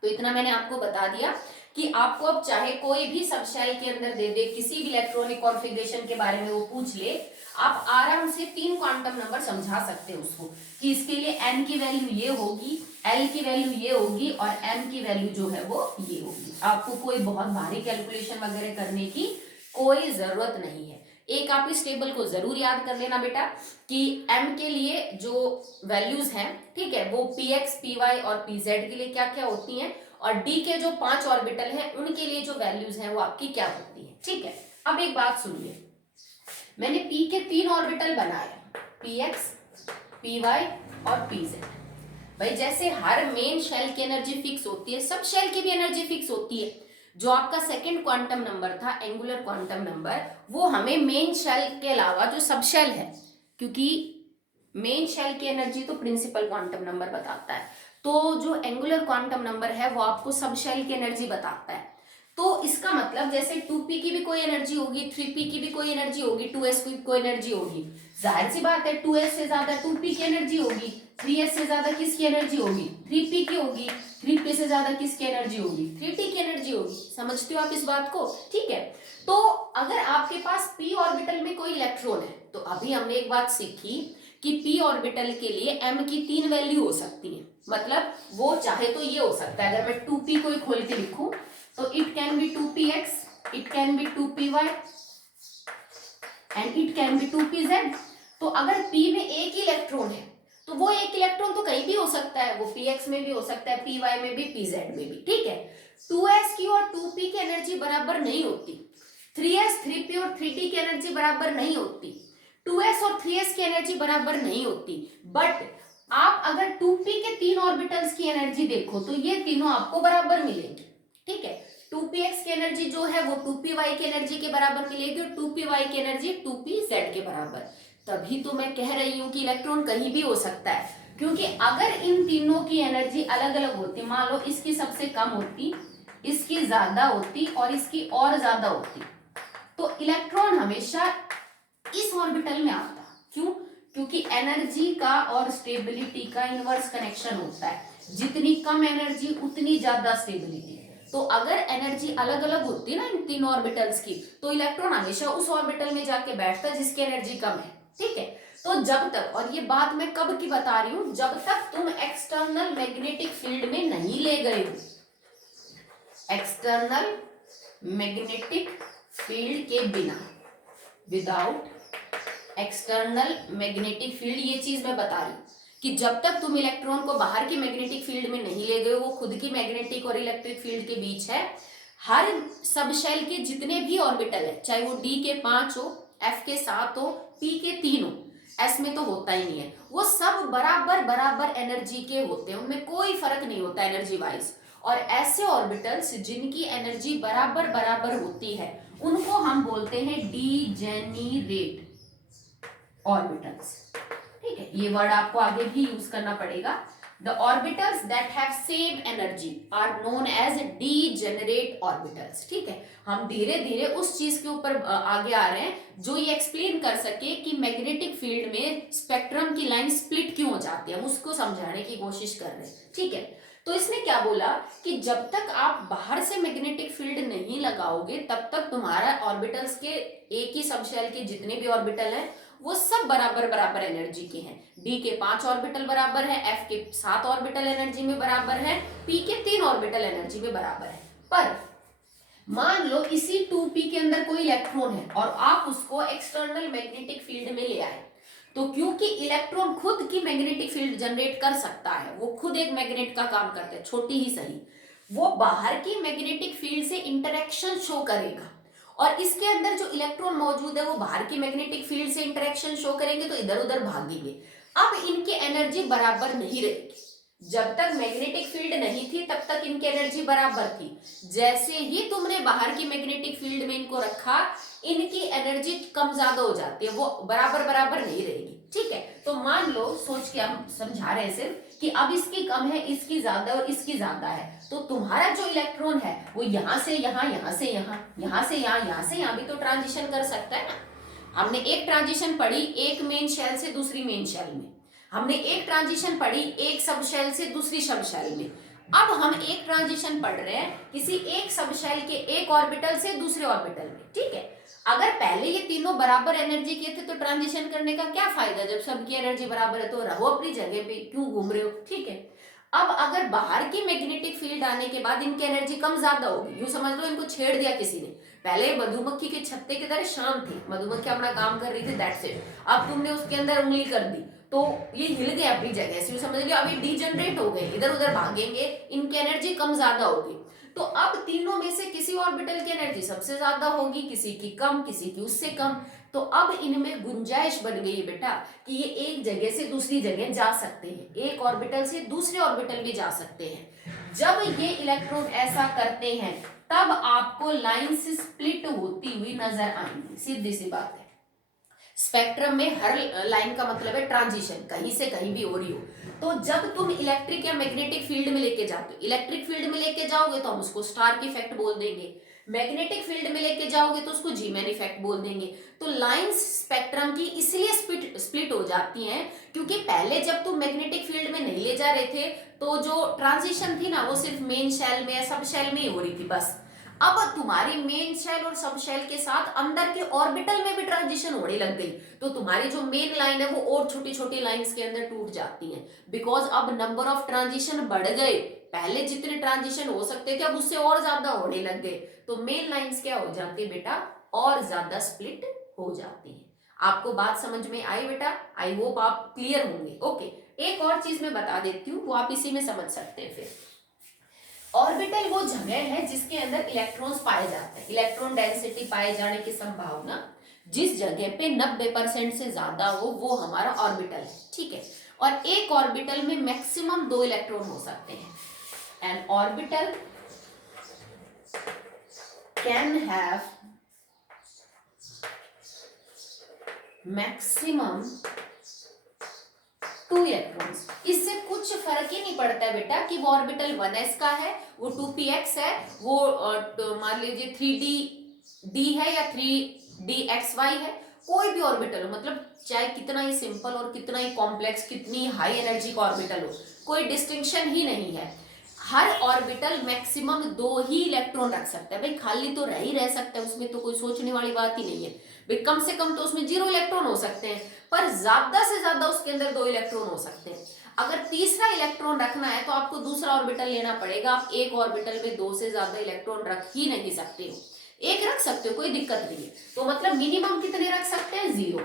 तो इतना मैंने आपको बता दिया कि आपको अब चाहे कोई भी सब शेल के अंदर दे दे, किसी भी इलेक्ट्रॉनिक कॉन्फ़िगरेशन के बारे में वो पूछ ले, आप आराम से 3 क्वांटम नंबर समझा सकते हो उसको, कि इसके लिए n की वैल्यू ये होगी, l की वैल्यू ये होगी, और m की वैल्यू जो है वो ये होगी। आपको कोई बहुत भारी कैलकुलेशन वगैरह करने की कोई जरूरत नहीं है। एक आप इस टेबल को जरूर याद कर लेना बेटा कि m के लिए जो वैल्यूज हैं, ठीक है, वो px, py और pz के लिए क्या क्या होती हैं, और d के जो 5 ऑर्बिटल हैं उनके लिए जो वैल्यूज हैं वो आपकी क्या होती है। ठीक है, अब एक बात सुनिए, मैंने p के 3 ऑर्बिटल बनाए, px, py और pz। भाई जैसे हर मेन शेल की एनर्जी फिक्स होती है, सब शेल की भी एनर्जी फिक्स होती है। जो आपका सेकंड क्वांटम नंबर था, एंगुलर क्वांटम नंबर, वो हमें मेन शेल के अलावा जो सब शेल है, क्योंकि मेन शेल की एनर्जी तो प्रिंसिपल क्वांटम नंबर बताता है, तो जो एंगुलर क्वांटम नंबर है वो आपको सब शेल की एनर्जी बताता है। तो इसका मतलब जैसे 2p की भी कोई एनर्जी होगी, 3p की भी कोई एनर्जी होगी, 2s की कोई एनर्जी होगी, जाहिर सी बात है 2s से ज्यादा 2p की एनर्जी होगी, 3s से ज्यादा किसकी एनर्जी होगी? 3p की होगी, 3p से ज्यादा किसकी एनर्जी होगी? 3t की एनर्जी होगी। समझते हो आप इस बात को? ठीक है, तो अगर आपके पास p ऑर्बिटल में कोई इलेक्ट्रॉन है, तो अभी हमने एक बात सीखी कि p ऑर्बिटल के लिए m की 3 वैल्यू हो सकती है। मतलब वो चाहे तो ये हो सकता है, अगर मैं 2p को खोल के लिखूं तो it can B 2px, it can B 2py and it can B 2pz। तो अगर p में एक ही इलेक्ट्रॉन है तो वो एक इलेक्ट्रॉन तो कहीं भी हो सकता है, वो px में भी हो सकता है, py में भी, pz में भी, ठीक है। 2s की और 2p की एनर्जी बराबर नहीं होती, 3s 3p और 3d की एनर्जी बराबर नहीं होती, 2s और 3s की एनर्जी बराबर नहीं होती। बट आप अगर 2p के 3 ऑर्बिटल्स की एनर्जी देखो तो ये तीनों आपको बराबर मिलेंगी, ठीक है। 2px की एनर्जी जो है वो 2py की एनर्जी के बराबर मिलेगी और 2py की एनर्जी 2pz के बराबर। तभी तो मैं कह रही हूं कि इलेक्ट्रॉन कहीं भी हो सकता है, क्योंकि अगर इन तीनों की एनर्जी अलग अलग होती, मान लो इसकी सबसे कम होती, इसकी ज्यादा होती और इसकी और ज्यादा होती, तो इलेक्ट्रॉन हमेशा इस ऑर्बिटल में आता। क्यों? क्योंकि एनर्जी का और स्टेबिलिटी का इनवर्स कनेक्शन होता है, जितनी कम एनर्जी उतनी ज्यादा स्टेबिलिटी। तो अगर एनर्जी अलग अलग होती है ना इन तीन ऑर्बिटल्स की, तो इलेक्ट्रॉन हमेशा उस ऑर्बिटल में जाके बैठता है जिसकी एनर्जी कम है, ठीक है। तो जब तक, और ये बात मैं कब की बता रही हूं, जब तक तुम एक्सटर्नल मैग्नेटिक फील्ड में नहीं ले गए हो, एक्सटर्नल मैग्नेटिक फील्ड के बिना, विदाउट एक्सटर्नल मैग्नेटिक फील्ड, ये चीज मैं बता रही हूं कि जब तक तुम इलेक्ट्रॉन को बाहर की मैग्नेटिक फील्ड में नहीं ले गए हो, वो खुद की मैग्नेटिक और इलेक्ट्रिक फील्ड के बीच है। हर सब शेल के जितने भी ऑर्बिटल है, चाहे वो d के 5 हो, f के 7 हो, p के 3 हो, s में तो होता ही नहीं है, वो सब बराबर बराबर एनर्जी के होते हैं, उनमें कोई फर्क नहीं होता एनर्जी वाइज। और ऐसे ऑर्बिटल्स जिनकी एनर्जी बराबर बराबर होती है उनको हम बोलते हैं डीजेनिरेट ऑर्बिटल्स, ठीक है। ये वर्ड आपको आगे भी यूज करना पड़ेगा। The orbitals that have same energy are known as degenerate orbitals, ठीक है। हम धीरे धीरे उस चीज के ऊपर आगे आ रहे हैं जो ये एक्सप्लेन कर सके कि मैग्नेटिक फील्ड में स्पेक्ट्रम की लाइन स्प्लिट क्यों हो जाती है, हम उसको समझाने की कोशिश कर रहे हैं, ठीक है। तो इसने क्या बोला कि जब तक आप बाहर से मैग्नेटिक फील्ड नहीं लगाओगे तब तक तुम्हारा ऑर्बिटल्स के एक ही सबशेल के जितने भी ऑर्बिटल हैं वो सब बराबर बराबर एनर्जी के हैं। d के 5 ऑर्बिटल बराबर है, f के 7 ऑर्बिटल एनर्जी में बराबर है, p के 3 ऑर्बिटल एनर्जी में बराबर है। पर मान लो इसी 2p के अंदर कोई इलेक्ट्रॉन है और आप उसको एक्सटर्नल मैग्नेटिक फील्ड में ले आए, तो क्योंकि इलेक्ट्रॉन खुद की मैग्नेटिक फील्ड जनरेट कर सकता है, वो खुद एक मैग्नेट का काम करता है, छोटी ही सही, वो बाहर की मैग्नेटिक फील्ड से इंटरेक्शन शो करेगा और इसके अंदर जो इलेक्ट्रॉन मौजूद है वो बाहर की मैग्नेटिक फील्ड से इंटरेक्शन शो करेंगे तो इधर उधर भागेंगे। अब इनकी एनर्जी बराबर नहीं रहेगी, जब तक मैग्नेटिक फील्ड नहीं थी तब तक इनकी एनर्जी बराबर थी, जैसे ही तुमने बाहर की मैग्नेटिक फील्ड में इनको रखा इनकी एनर्जी कम ज्यादा हो जाती है, वो बराबर बराबर नहीं रहेगी, ठीक है। तो मान लो, सोच के हम समझा रहे हैं सिर्फ कि अब इसकी कम है, इसकी ज्यादा और इसकी ज्यादा है, तो तुम्हारा जो इलेक्ट्रॉन है वो यहां से यहां, यहां से यहां, यहां से यहां, यहां से यहां भी तो ट्रांजिशन कर सकता है ना। हमने एक ट्रांजिशन पढ़ी एक मेन शेल से दूसरी मेन शेल में, हमने एक ट्रांजिशन पढ़ी एक सब शेल से दूसरी सब शेल में, अब हम एक ट्रांजिशन पढ़ रहे हैं किसी एक सब शेल के एक ऑर्बिटल से दूसरे ऑर्बिटल में, ठीक है। अगर पहले ये तीनों बराबर एनर्जी के थे तो ट्रांजिशन करने का क्या फायदा, जब सबकी एनर्जी बराबर है तो रहो अपनी जगह पे, क्यों घूम रहे हो, ठीक है। अब अगर बाहर की मैग्नेटिक फील्ड आने के बाद इनकी एनर्जी कम ज्यादा होगी, यूं समझ लो इनको छेड़ दिया किसी ने, पहले मधुमक्खी के छत्ते की तरह शांत थी, मधुमक्खी अपना काम कर रही थी, दैट्स इट, अब तुमने उसके अंदर उंगली कर दी तो ये हिल गए अपनी जगह से, समझ लियो अभी डीजनरेट हो गए, इधर उधर भागेंगे, इनकी एनर्जी कम ज्यादा होगी। तो अब तीनों में से किसी ऑर्बिटल की एनर्जी सबसे ज्यादा होगी, किसी की कम, किसी की उससे कम, तो अब इनमें गुंजाइश बन गई बेटा कि ये एक जगह से दूसरी जगह जा सकते हैं, एक ऑर्बिटल से दूसरे ऑर्बिटल भी जा सकते हैं। जब ये इलेक्ट्रॉन ऐसा करते हैं तब आपको लाइंस स्प्लिट होती हुई नजर आएंगी, सीधी सी बात है। स्पेक्ट्रम में हर लाइन का मतलब है ट्रांजिशन, कहीं से कहीं भी हो रही हो। तो जब तुम इलेक्ट्रिक या मैग्नेटिक फील्ड में लेके जाते हो, इलेक्ट्रिक फील्ड में लेके जाओगे तो हम उसको स्टार्क इफेक्ट बोल देंगे, मैग्नेटिक फील्ड में लेके जाओगे तो उसको जी मैन इफेक्ट बोल देंगे। तो लाइंस स्पेक्ट्रम की इसलिए स्प्लिट हो जाती हैं क्योंकि पहले जब तुम मैग्नेटिक फील्ड में नहीं ले जा रहे थे तो जो ट्रांजिशन थी ना वो सिर्फ मेन शेल में या सब शेल में ही हो रही थी बस। अब तुम्हारी मेन शेल और सब शेल के साथ अंदर के ऑर्बिटल में भी ट्रांजिशन होने लग गई, तो तुम्हारी जो मेन लाइन है वो और छोटी छोटी लाइंस के अंदर टूट जाती है, बिकॉज अब नंबर ऑफ ट्रांजिशन बढ़ गए। पहले जितने ट्रांजिशन हो सकते थे अब उससे और ज्यादा होने लग गए, तो मेन लाइंस क्या हो जाती है बेटा, और ज्यादा स्प्लिट हो जाती है। आपको बात समझ में आई बेटा? आई होप आप क्लियर होंगे। ओके, एक और चीज मैं बता देती हूँ, वो आप इसी में समझ सकते हैं। फिर ऑर्बिटल वो जगह है जिसके अंदर इलेक्ट्रॉन्स पाए जाते हैं। इलेक्ट्रॉन डेंसिटी पाए जाने की संभावना जिस जगह पे 90% से ज्यादा हो वो हमारा ऑर्बिटल है, ठीक है। और एक ऑर्बिटल में मैक्सिमम 2 इलेक्ट्रॉन हो सकते हैं। N orbital can have maximum 2 electrons. इससे कुछ फर्क ही नहीं पड़ता है बेटा कि वो ऑर्बिटल 1s का है, वो 2px है, वो मान लीजिए 3d है या 3dxy है, कोई भी ऑर्बिटल हो, मतलब चाहे कितना ही सिंपल और कितना ही कॉम्प्लेक्स, कितनी हाई एनर्जी का ऑर्बिटल हो, कोई डिस्टिंक्शन ही नहीं है। हर ऑर्बिटल मैक्सिमम 2 ही इलेक्ट्रॉन रख सकता है। भाई खाली तो रह ही रह सकता है, उसमें तो कोई सोचने वाली बात ही नहीं है। भाई कम से कम तो उसमें 0 इलेक्ट्रॉन हो सकते हैं, पर ज्यादा से ज्यादा उसके अंदर 2 इलेक्ट्रॉन हो सकते हैं। अगर तीसरा इलेक्ट्रॉन रखना है तो आपको दूसरा ऑर्बिटल लेना पड़ेगा। आप एक ऑर्बिटल में 2 से ज्यादा इलेक्ट्रॉन रख ही नहीं सकते हो, एक रख सकते हो, कोई दिक्कत नहीं है। तो मतलब मिनिमम कितने रख सकते हैं? 0।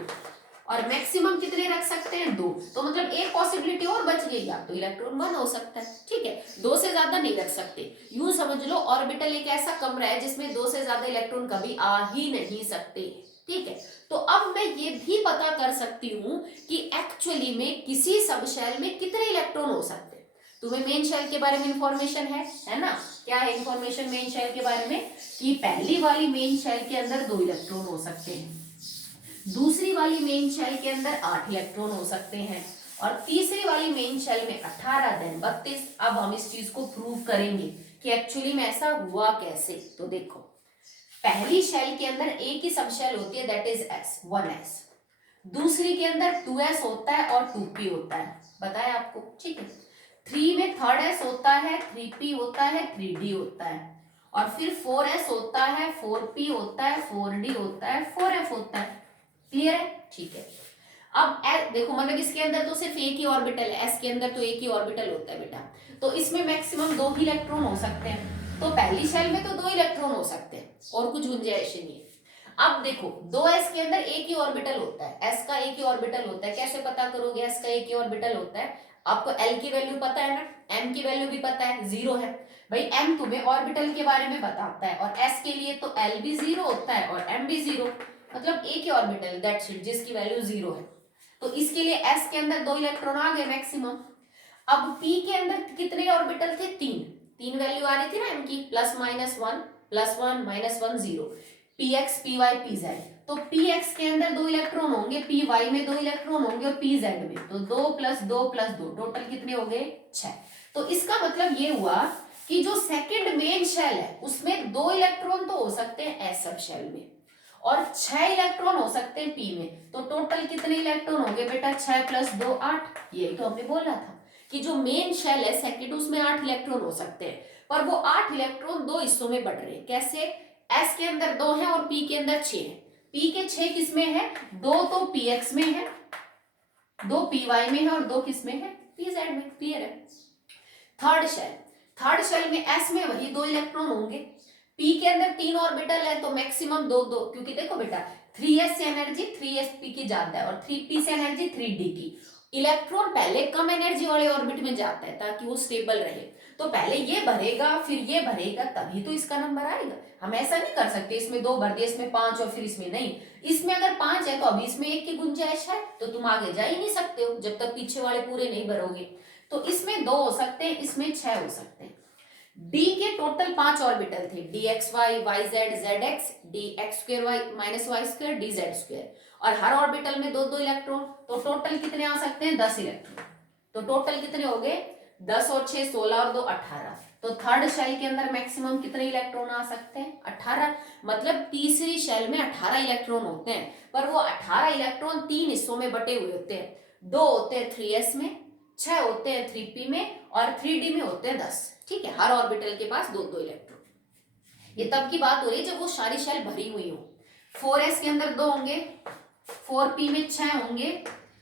और मैक्सिमम कितने रख सकते हैं? 2। तो मतलब एक पॉसिबिलिटी और बच गई, या तो इलेक्ट्रॉन 1 हो सकता है, ठीक है। 2 से ज्यादा नहीं रख सकते। यूं समझ लो ऑर्बिटल एक ऐसा कमरा है जिसमें 2 से ज्यादा इलेक्ट्रॉन कभी आ ही नहीं सकते, ठीक है। तो अब मैं ये भी पता कर सकती हूं कि एक्चुअली में किसी सब शेल में कितने इलेक्ट्रॉन हो सकते हैं। तुम्हें मेन शेल के बारे में इंफॉर्मेशन है ना? क्या है इंफॉर्मेशन मेन शेल के बारे में? कि पहली वाली मेन शेल के अंदर 2 इलेक्ट्रॉन हो सकते हैं, दूसरी वाली मेन शेल के अंदर 8 इलेक्ट्रॉन हो सकते हैं, और तीसरी वाली मेन शेल में 18 देन 32। अब हम इस चीज को प्रूव करेंगे कि एक्चुअली में ऐसा हुआ कैसे। तो देखो, पहली शेल के अंदर एक ही सब शेल होती है, दैट इज s 1s। दूसरी के अंदर 2s होता है और 2p होता है, बताया आपको, ठीक है। 3 में 3rd s होता है, 3p होता है, 3d होता है, और फिर 4s होता है, 4p होता है, 4d होता है, 4f होता है। क्लियर है? ठीक है। अब देखो, मतलब इसके अंदर तो सिर्फ एक ही ऑर्बिटल है, s के अंदर तो एक ही ऑर्बिटल होता है बेटा, तो इसमें मैक्सिमम 2 ही इलेक्ट्रॉन हो सकते हैं। तो पहली शेल में तो 2 इलेक्ट्रॉन हो सकते हैं और कुछ गुंजाइश नहीं है। अब देखो, 2s के अंदर एक ही ऑर्बिटल होता है, s का एक ही ऑर्बिटल होता है। कैसे पता करोगे s का एक ही ऑर्बिटल होता है? आपको l की वैल्यू पता है ना, m की वैल्यू भी पता है, 0 है। भाई m तुम्हें ऑर्बिटल के बारे में बताता है, और s के लिए तो l भी 0 होता है और m भी 0, मतलब एक ही ऑर्बिटल, दैट्स इट, जिसकी वैल्यू 0 है। तो इसके लिए s के अंदर 2 इलेक्ट्रॉन आ गए मैक्सिमम। अब p के अंदर कितने ऑर्बिटल थे? 3 वैल्यू आ रही थी ना m की, +-1 +1 -1 0, px py pz। तो px के अंदर 2 इलेक्ट्रॉन होंगे, py में 2 इलेक्ट्रॉन होंगे, और pz में तो 2 + 2 + 2, टोटल कितने हो गए? 6। तो इसका मतलब ये हुआ कि जो सेकंड मेन शेल है उसमें 2 इलेक्ट्रॉन तो हो सकते हैं एस सब शेल में, और 6 इलेक्ट्रॉन हो सकते हैं पी में। तो टोटल कितने इलेक्ट्रॉन होंगे बेटा? 6 + 2 8। यही तो हमने बोला था कि जो मेन शेल है सेकंड, उसमें 8 इलेक्ट्रॉन हो सकते हैं, पर वो 8 इलेक्ट्रॉन 2 हिस्सों में बढ़ रहे हैं। कैसे? एस के अंदर 2 है और पी के अंदर 6 है। पी के 6 किस में है? 2 तो px में है, 2 py में है, और 2 किस में है? pz में। क्लियर है? थर्ड शेल में एस में वही 2 इलेक्ट्रॉन होंगे। पी के अंदर 3 ऑर्बिटल है तो मैक्सिमम 2, क्योंकि देखो बेटा 3s से एनर्जी 3sp की जाता है, और 3p से एनर्जी 3d की। इलेक्ट्रॉन पहले कम एनर्जी वाले ऑर्बिट में जाता है ताकि वो स्टेबल रहे। तो पहले ये भरेगा, फिर ये भरेगा, तभी तो इसका नंबर आएगा। हम ऐसा नहीं कर सकते इसमें 2 भर दिए, इसमें 5 और फिर इसमें नहीं। इसमें अगर 5 है तो अभी इसमें 1 की गुंजाइश है, तो तुम आगे जा ही नहीं सकते हो जब तक पीछे वाले पूरे नहीं भरोगे। तो इसमें 2 हो सकते हैं, इसमें 6 हो सकते हैं। डी के टोटल 5 ऑर्बिटल थे, dxy yz zx dx2y -y2 dz2, और हर ऑर्बिटल में 2 इलेक्ट्रॉन। तो टोटल कितने आ सकते हैं? 10 इलेक्ट्रॉन। तो टोटल कितने हो गए? 10 और 6 16 और 2 18। तो थर्ड शेल के अंदर मैक्सिमम कितने इलेक्ट्रॉन आ सकते हैं? 18। मतलब तीसरी शेल में 18 इलेक्ट्रॉन होते हैं, पर वो 18 इलेक्ट्रॉन 3 हिस्सों में बटे हुए होते हैं। 2 होते हैं 3s में, 6 होते हैं 3p में, और 3d में होते हैं 10। ठीक है, हर ऑर्बिटल के पास 2 इलेक्ट्रॉन। ये तब की बात हो रही है जब वो सारी शेल भरी हुई हो। 4s के अंदर 2 होंगे, 4p में 6 होंगे,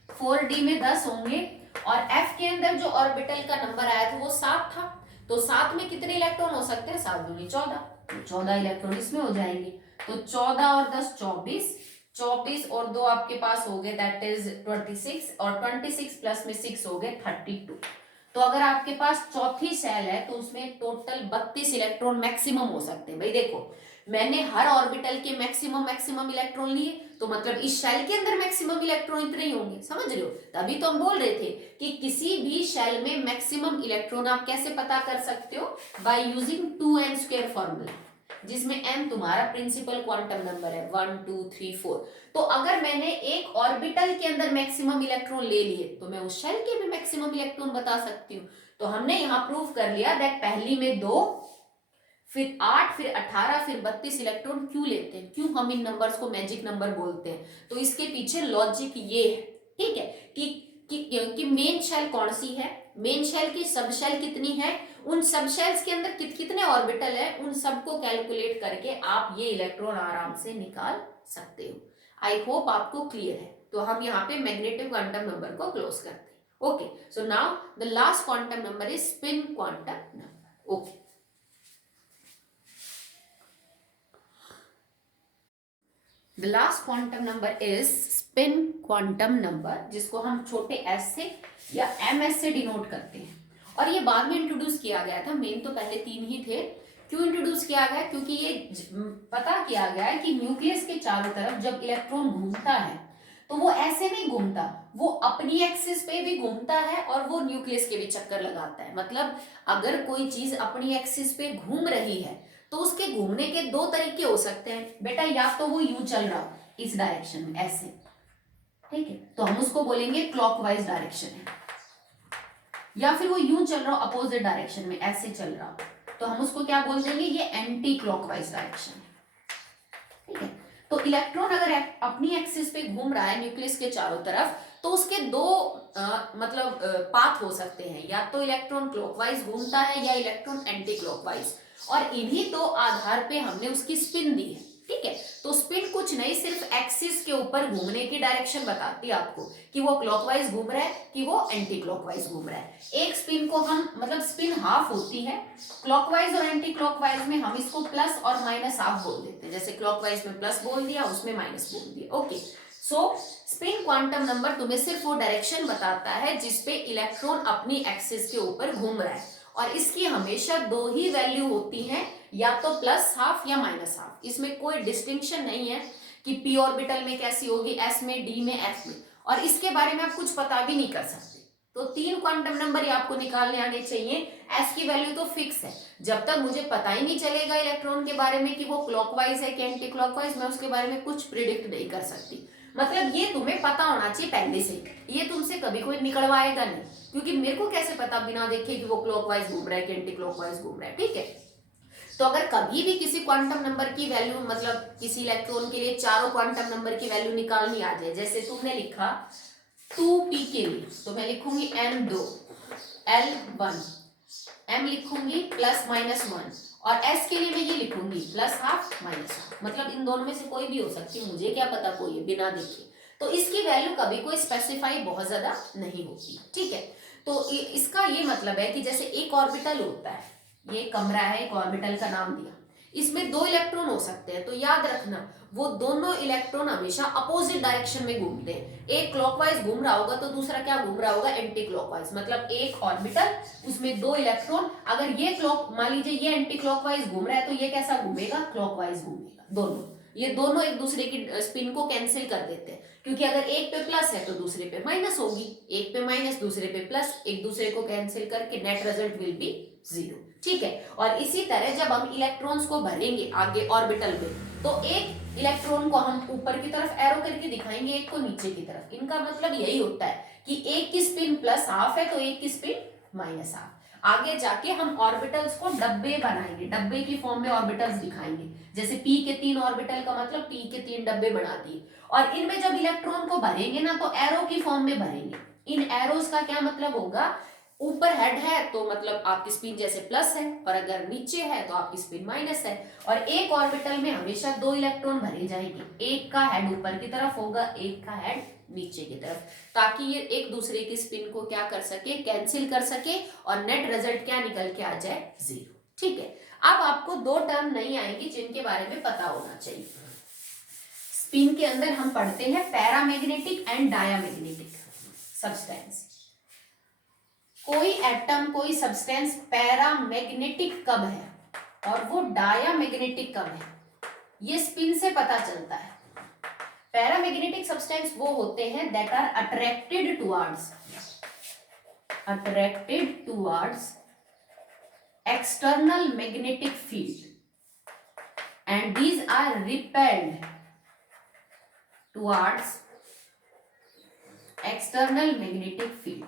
4d में 10 होंगे, और f के अंदर जो ऑर्बिटल का नंबर आया था वो 7 था। तो 7 में कितने इलेक्ट्रॉन हो सकते हैं? 7 दूनी 14, तो 14 इलेक्ट्रॉन इसमें हो जाएंगे। तो 14 और 10 24, 24 और 2 आपके पास हो गए, दैट इज 26, और 26 प्लस में 6 हो गए 32। तो अगर आपके पास चौथी सेल है तो उसमें टोटल 32 इलेक्ट्रॉन मैक्सिमम हो सकते हैं। भाई देखो, मैंने हर ऑर्बिटल के मैक्सिमम इलेक्ट्रॉन लिए, तो मतलब इस शेल के अंदर मैक्सिमम इलेक्ट्रॉन इतने ही होंगे, समझ रहे हो? तभी तो हम बोल रहे थे कि किसी भी शेल में मैक्सिमम इलेक्ट्रॉन आप कैसे पता कर सकते हो? बाय यूजिंग 2n² फॉर्मूला, जिसमें n तुम्हारा प्रिंसिपल क्वांटम नंबर है, 1 2 3 4। तो अगर मैंने एक ऑर्बिटल के अंदर मैक्सिमम इलेक्ट्रॉन ले लिए तो मैं उस शेल के भी मैक्सिमम इलेक्ट्रॉन बता सकती हूँ। तो हमने यहाँ प्रूव कर लिया दैट पहली में 2, फिर 8, फिर 18, फिर 32 इलेक्ट्रॉन क्यों लेते हैं, क्यों हम इन नंबर्स को मैजिक नंबर बोलते हैं? तो इसके पीछे लॉजिक ये है, ठीक है, कि मेन शेल कौन सी है, मेन शेल की सब शेल कितनी है, उन सब शेल्स के अंदर कितने ऑर्बिटल है, उन सबको कैलकुलेट करके आप ये इलेक्ट्रॉन आराम से निकाल सकते हो। आई होप आपको क्लियर है। तो हम यहाँ पे मैग्नेटिक क्वांटम नंबर को क्लोज करते हैं। Okay, so now the last quantum number is spin quantum number. Okay, the last quantum number is spin quantum number, जिसको हम छोटे s से या ms से डिनोट करते हैं। और ये बाद में इंट्रोड्यूस किया गया था, मेन तो पहले 3 ही थे। क्यों इंट्रोड्यूस किया गया? क्योंकि ये पता किया गया है कि न्यूक्लियस के चारों तरफ जब इलेक्ट्रॉन घूमता है तो वो ऐसे नहीं घूमता, वो अपनी एक्सिस पे भी घूमता है और वो न्यूक्लियस के भी चक्कर लगाता है। मतलब अगर कोई चीज अपनी एक्सिस पे घूम रही है तो उसके घूमने के 2 तरीके हो सकते हैं बेटा, या तो वो यूं चल रहा इस डायरेक्शन में ऐसे, ठीक है, तो हम उसको बोलेंगे क्लॉकवाइज डायरेक्शन है, या फिर वो यूं चल रहा अपोजिट डायरेक्शन में ऐसे चल रहा, तो हम उसको क्या बोल देंगे? ये एंटी क्लॉकवाइज डायरेक्शन है, ठीक है। तो इलेक्ट्रॉन अगर अपनी एक्सिस पे घूम रहा है न्यूक्लियस के चारों तरफ, तो उसके 2 मतलब पाथ हो सकते हैं, या तो इलेक्ट्रॉन क्लॉकवाइज घूमता है या इलेक्ट्रॉन एंटी क्लॉकवाइज, और इन्हीं 2 आधार पे हमने उसकी स्पिन दी है, ठीक है। तो स्पिन कुछ नहीं, सिर्फ एक्सिस के ऊपर घूमने की डायरेक्शन बताती है आपको कि वो क्लॉकवाइज घूम रहा है कि वो एंटी क्लॉकवाइज घूम रहा है। एक स्पिन को हम मतलब स्पिन हाफ होती है, क्लॉकवाइज और एंटी क्लॉकवाइज में हम इसको प्लस और माइनस हाफ बोल देते हैं, जैसे क्लॉकवाइज में प्लस बोल दिया, उसमें माइनस बोल दिया। ओके, सो स्पिन क्वांटम नंबर तुम्हें सिर्फ वो डायरेक्शन बताता है जिसपे इलेक्ट्रॉन अपनी एक्सिस के ऊपर घूम रहा है, और इसकी हमेशा 2 ही वैल्यू होती हैं, या तो प्लस हाफ या माइनस हाफ। इसमें कोई डिस्टिंक्शन नहीं है कि p ऑर्बिटल में कैसी होगी, s में, d में, f में, और इसके बारे में आप कुछ पता भी नहीं कर सकते। तो 3 क्वांटम नंबर ही आपको निकालने आने चाहिए। s की वैल्यू तो फिक्स है, जब तक मुझे पता ही नहीं चलेगा इलेक्ट्रॉन के बारे में कि वो क्लॉकवाइज है कि एंटी क्लॉकवाइज, मैं उसके बारे में कुछ प्रिडिक्ट नहीं कर सकती। मतलब ये तुम्हें पता होना चाहिए पहले से, ये तुमसे कभी कोई निकलवाएगा नहीं, क्योंकि मेरे को कैसे पता बिना देखे कि वो क्लॉकवाइज घूम रहा है कि एंटी क्लॉकवाइज घूम रहा है, ठीक है। तो अगर कभी भी किसी क्वांटम नंबर की वैल्यू, मतलब किसी इलेक्ट्रॉन के लिए चारों क्वांटम नंबर की वैल्यू निकालनी आ जाए, जैसे तुमने लिखा 2p के लिए, तो मैं लिखूंगी m2, l1, m लिखूंगी प्लस माइनस 1, और s के लिए मैं ये लिखूंगी प्लस हाफ माइनस हाफ। मतलब इन दोनों में से कोई भी हो सकती है, मुझे क्या पता कोई है बिना देखे। तो इसकी वैल्यू कभी कोई स्पेसिफाई बहुत ज्यादा नहीं होती, ठीक है। तो इसका ये मतलब है कि जैसे एक ऑर्बिटल होता है, ये कमरा है, एक ऑर्बिटल का नाम दिया, इसमें 2 इलेक्ट्रॉन हो सकते हैं, तो याद रखना वो दोनों इलेक्ट्रॉन हमेशा अपोजिट डायरेक्शन में घूमते हैं। एक क्लॉकवाइज घूम रहा होगा तो दूसरा क्या घूम रहा होगा? Anti clockwise. मतलब एक ऑर्बिटल, उसमें 2 इलेक्ट्रॉन, अगर ये मान लीजिए ये एंटी क्लॉकवाइज घूम रहा है तो ये कैसा घूमेगा? क्लॉकवाइज घूमेगा। दोनों, ये दोनों एक दूसरे की स्पिन को कैंसिल कर देते हैं, क्योंकि अगर एक पे प्लस है तो दूसरे पे माइनस होगी, एक पे माइनस दूसरे पे प्लस, एक दूसरे को कैंसिल करके नेट रिजल्ट विल बी 0, ठीक है। और इसी तरह जब हम इलेक्ट्रॉन्स को भरेंगे आगे ऑर्बिटल में, तो एक इलेक्ट्रॉन को हम ऊपर की तरफ एरो करके दिखाएंगे, एक को नीचे की तरफ। इनका मतलब यही होता है कि एक की स्पिन प्लस हाफ है तो एक की स्पिन माइनस हाफ। आगे जाके हम ऑर्बिटल्स को डब्बे बनाएंगे, डब्बे की फॉर्म में ऑर्बिटल्स दिखाएंगे, जैसे p के 3 ऑर्बिटल का मतलब p के 3 डब्बे बना दिए। और इनमें जब इलेक्ट्रॉन को भरेंगे ना तो एरो की फॉर्म में भरेंगे। इन एरोस का क्या मतलब होगा? ऊपर हेड है तो मतलब आपकी स्पिन जैसे प्लस है, और अगर नीचे है तो आपकी स्पिन माइनस है। और एक ऑर्बिटल में हमेशा 2 इलेक्ट्रॉन भरे जाएंगे, एक का हेड ऊपर की तरफ होगा, एक का हेड नीचे की तरफ, ताकि ये एक दूसरे की स्पिन को क्या कर सके, कैंसिल कर सके, और नेट रिजल्ट क्या निकल के आ जाए, 0। ठीक है, अब आपको 2 टर्म नहीं आएंगी जिनके बारे में पता होना चाहिए। स्पिन के अंदर हम पढ़ते हैं पैरामैग्नेटिक एंड डायामैग्नेटिक सब्सटेंस। कोई एटम, कोई सब्सटेंस पैरामैग्नेटिक कब है और वो डायामैग्नेटिक कब है, ये स्पिन से पता चलता है। पैरामैग्नेटिक सब्सटेंस वो होते हैं that are attracted towards external magnetic field and these are repelled towards external magnetic field.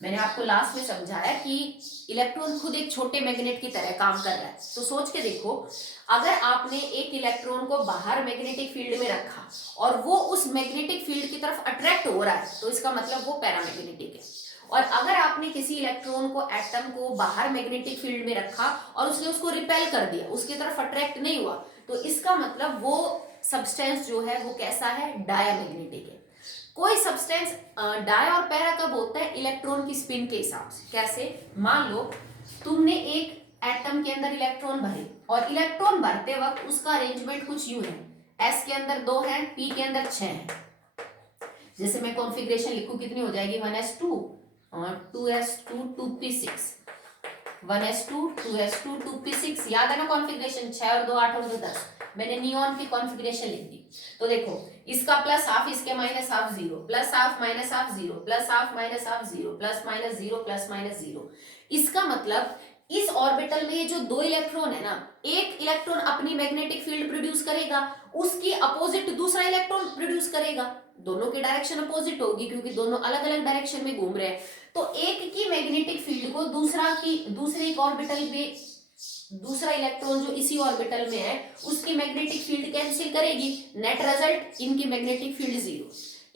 मैंने आपको लास्ट में समझाया कि इलेक्ट्रॉन खुद एक छोटे मैग्नेट की तरह काम कर रहा है। तो सोच के देखो, अगर आपने एक इलेक्ट्रॉन को बाहर मैग्नेटिक फील्ड में रखा और वो उस मैग्नेटिक फील्ड की तरफ अट्रैक्ट हो रहा है, तो इसका मतलब वो पैरामैग्नेटिक है। और अगर आपने किसी इलेक्ट्रॉन को, एटम को बाहर मैग्नेटिक फील्ड में रखा और उसने उसको रिपेल कर दिया, उसकी तरफ अट्रैक्ट नहीं हुआ, तो इसका मतलब वो सब्सटेंस जो है वो कैसा है, डायामैग्नेटिक है। कोई सब्सटेंस डाय और पैरा कब होता है, इलेक्ट्रॉन की स्पिन के हिसाब से। कैसे, मान लो तुमने एक एटम के अंदर इलेक्ट्रॉन भरे और इलेक्ट्रॉन भरते वक्त उसका अरेंजमेंट कुछ यूं है, s के अंदर 2 है, p के अंदर 6 है। जैसे मैं कॉन्फ़िगरेशन लिखूं, कितनी हो जाएगी, 1s2 और 2s2 2p6, 1s2 2s2 2p6। याद है ना कॉन्फ़िगरेशन, 6 और 2 8 और 2 10। मैंने नियॉन की कॉन्फ़िगरेशन लिख दी। तो देखो, इसका प्लस हाफ, इसके minus half, 0, plus half minus half 0, plus half minus half 0, plus minus 0, plus minus 0। इसका मतलब इस ऑर्बिटल में ये जो 2 इलेक्ट्रॉन है ना, एक इलेक्ट्रॉन अपनी मैग्नेटिक फील्ड प्रोड्यूस करेगा, उसकी अपोजिट दूसरा इलेक्ट्रॉन प्रोड्यूस करेगा। दोनों की डायरेक्शन अपोजिट होगी क्योंकि दोनों अलग अलग डायरेक्शन में घूम रहे हैं। तो एक की मैग्नेटिक फील्ड को दूसरे एक ऑर्बिटल में दूसरा इलेक्ट्रॉन जो इसी ऑर्बिटल में है उसकी मैग्नेटिक फील्ड कैंसिल करेगी, नेट रिजल्ट इनकी मैग्नेटिक फील्ड 0।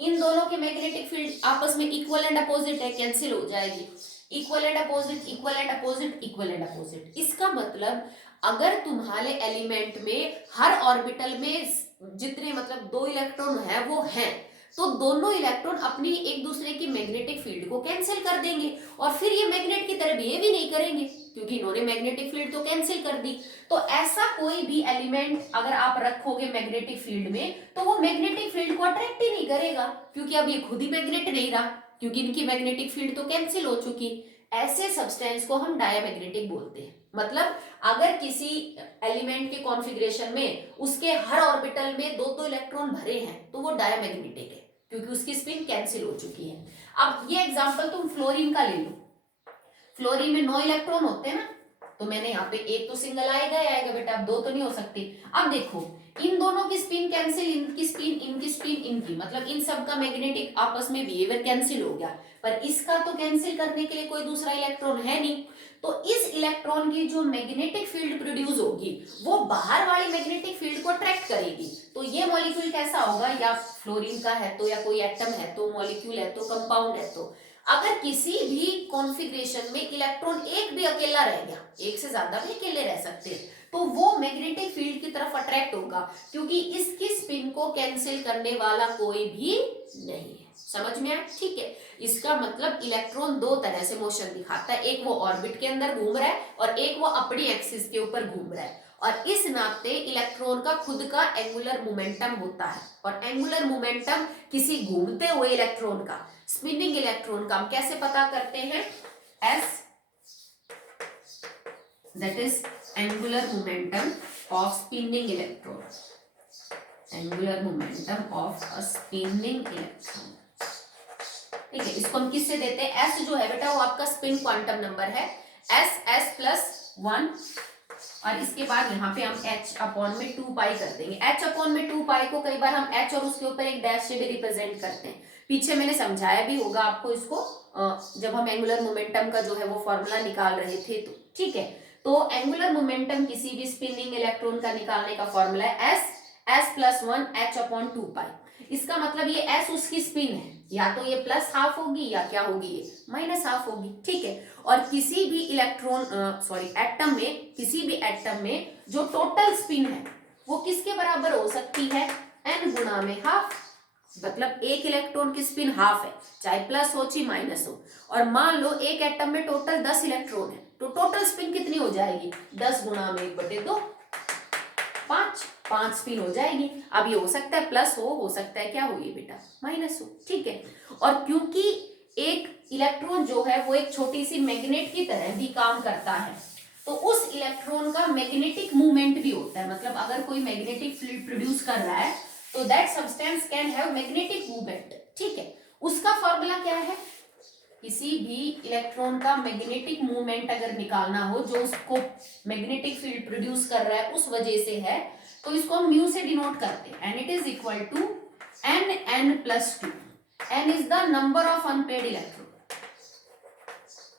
इन दोनों के मैग्नेटिक फील्ड आपस में इक्वल एंड अपोजिट है, कैंसिल हो जाएगी। Equal and opposite, equal and opposite, equal and opposite. इसका मतलब अगर तुम्हारे एलिमेंट में हर ऑर्बिटल में जितने मतलब 2 इलेक्ट्रॉन है वो हैं, तो दोनों इलेक्ट्रॉन अपनी एक दूसरे की मैग्नेटिक फील्ड को कैंसिल कर देंगे और फिर ये मैग्नेट की तरह बिहेव ही नहीं करेंगे क्योंकि इन्होंने मैग्नेटिक फील्ड तो कैंसिल कर दी। तो ऐसा कोई भी एलिमेंट अगर आप रखोगे मैग्नेटिक फील्ड में, तो वो मैग्नेटिक फील्ड को अट्रैक्ट ही नहीं करेगा क्योंकि अब ये खुद ही मैग्नेट नहीं रहा, क्योंकि इनकी मैग्नेटिक फील्ड तो कैंसिल हो चुकी। ऐसे सब्सटेंस को हम डायमैग्नेटिक बोलते हैं। मतलब अगर किसी एलिमेंट के कॉन्फ़िगरेशन में उसके हर ऑर्बिटल में 2-2 इलेक्ट्रॉन भरे हैं तो वो डायमैग्नेटिक है क्योंकि उसकी स्पिन कैंसिल हो चुकी है। अब ये एग्जांपल तुम फ्लोरीन का ले लो। फ्लोरीन में 9 इलेक्ट्रॉन होते हैं ना, तो मैंने यहाँ पे एक तो सिंगल आएगा बेटा, अब 2 तो नहीं हो सकती। अब देखो, इन दोनों की स्पिन कैंसिल, इनकी स्पिन, इनकी स्पिन, इनकी, मतलब इन सब का मैग्नेटिक आपस में बिहेवियर कैंसिल हो गया, पर इसका तो कैंसिल करने के लिए कोई दूसरा इलेक्ट्रॉन है नहीं। तो इस इलेक्ट्रॉन की जो मैग्नेटिक फील्ड प्रोड्यूस होगी वो बाहर वाली मैग्नेटिक फील्ड को अट्रैक्ट करेगी। तो ये मॉलिक्यूल कैसा होगा, या फ्लोरीन का है तो, या कोई एटम है तो, मॉलिक्यूल है तो, कंपाउंड है तो, अगर किसी भी कॉन्फ़िगरेशन में इलेक्ट्रॉन एक भी अकेला रह गया, एक से ज्यादा भी अकेले रह सकते हैं, तो वो मैग्नेटिक फील्ड की तरफ अट्रैक्ट होगा क्योंकि इसकी स्पिन को कैंसिल करने वाला कोई भी नहीं है। समझ में आया? ठीक है। इसका मतलब इलेक्ट्रॉन 2 तरह से मोशन दिखाता है, एक वो ऑर्बिट के अंदर घूम रहा है और एक वो अपनी एक्सिस के ऊपर घूम रहा है। और इस नाते इलेक्ट्रॉन का खुद का एंगुलर मोमेंटम होता है, और एंगुलर मोमेंटम किसी घूमते हुए इलेक्ट्रॉन का, स्पिनिंग इलेक्ट्रॉन का हम कैसे पता करते हैं, S, that is angular momentum of spinning electron, angular momentum of a spinning electron. ठीक है, इसको हम किससे देते हैं, एस जो है बेटा वो आपका स्पिन क्वांटम नंबर है, s+1, और इसके बाद यहाँ पे हम h/2 पाई कर देंगे। h/2 पाई को कई बार हम h और उसके ऊपर एक डैश से भी रिप्रेजेंट करते हैं, पीछे मैंने समझाया भी होगा आपको इसको जब हम एंगुलर मोमेंटम का जो है वो फॉर्मूला निकाल रहे थे। तो ठीक है, तो एंगुलर मोमेंटम किसी भी स्पिनिंग इलेक्ट्रॉन का निकालने का फॉर्मूला है s+1 h/2 पाई। इसका मतलब ये s उसकी स्पिन है, या तो ये प्लस हाफ होगी या क्या होगी, ये माइनस हाफ होगी, ठीक है। और किसी भी एटम में, किसी भी एटम में जो टोटल स्पिन है वो किसके बराबर हो सकती है, n गुणा में हाफ। मतलब एक इलेक्ट्रॉन की स्पिन हाफ है, चाहे प्लस हो चाहे माइनस हो। और मान लो एक एटम में टोटल 10 इलेक्ट्रॉन है, तो टोटल स्पिन कितनी हो जाएगी, 10 गुणा में 1/2, 5 स्पिन हो जाएगी। अब ये हो सकता है प्लस हो सकता है क्या हो ये बेटा, माइनस हो, ठीक है। और क्योंकि एक इलेक्ट्रॉन जो है वो एक छोटी सी मैग्नेट की तरह भी काम करता है, तो उस इलेक्ट्रॉन का मैग्नेटिक मूवमेंट भी होता है। मतलब अगर कोई मैग्नेटिक फील्ड प्रोड्यूस कर रहा है तो that substance can have magnetic movement, ठीक है। उसका फॉर्मूला क्या है, किसी भी इलेक्ट्रॉन का मैग्नेटिक मूवमेंट अगर निकालना हो जो उसको मैग्नेटिक फील्ड प्रोड्यूस कर रहा है उस वजह से है, तो इसको हम म्यू से डिनोट करते हैं, and it is equal to n+2। n is the number of unpaired electron.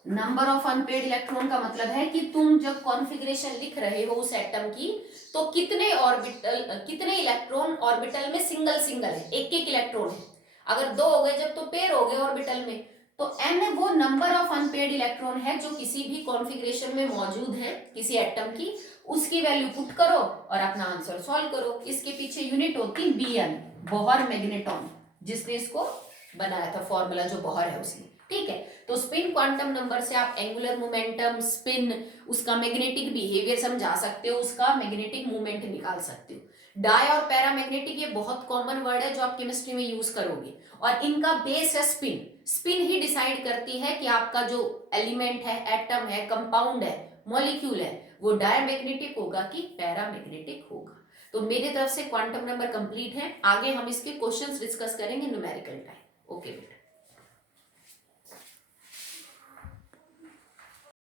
Number of unpaired electron का मतलब है कि तुम जब कॉन्फ़िगरेशन लिख रहे हो उस एटम की, तो कितने ऑर्बिटल, कितने इलेक्ट्रॉन ऑर्बिटल में सिंगल सिंगल है, एक एक इलेक्ट्रॉन है। अगर 2 हो गए जब तो पेयर हो गए ऑर्बिटल में, तो n वो नंबर ऑफ अनपेड इलेक्ट्रॉन है जो किसी भी कॉन्फ़िगरेशन में मौजूद है किसी एटम की, उसकी वैल्यू पुट करो और अपना आंसर सॉल्व करो। इसके पीछे यूनिट होती Bn, बोहर मैग्नेटॉन, जिसने इसको बनाया था, फॉर्मूला जो बोहर है उसने, ठीक है। तो स्पिन क्वांटम नंबर से आप एंगुलर मोमेंटम, स्पिन, उसका मैग्नेटिक बिहेवियर समझा सकते हो, उसका मैग्नेटिक मूवमेंट निकाल सकते हो। डाई और पैरामैग्नेटिक ये बहुत कॉमन वर्ड है जो आप केमिस्ट्री में यूज करोगे, और इनका बेस है स्पिन। स्पिन ही डिसाइड करती है कि आपका जो एलिमेंट है, एटम है, कंपाउंड है, मॉलिक्यूल है, वो डायमैग्नेटिक होगा कि पैरामैग्नेटिक होगा। तो मेरी तरफ से क्वांटम नंबर कंप्लीट है। आगे हम इसके क्वेश्चंस डिस्कस करेंगे न्यूमेरिकल टाइम। ओके बेटा।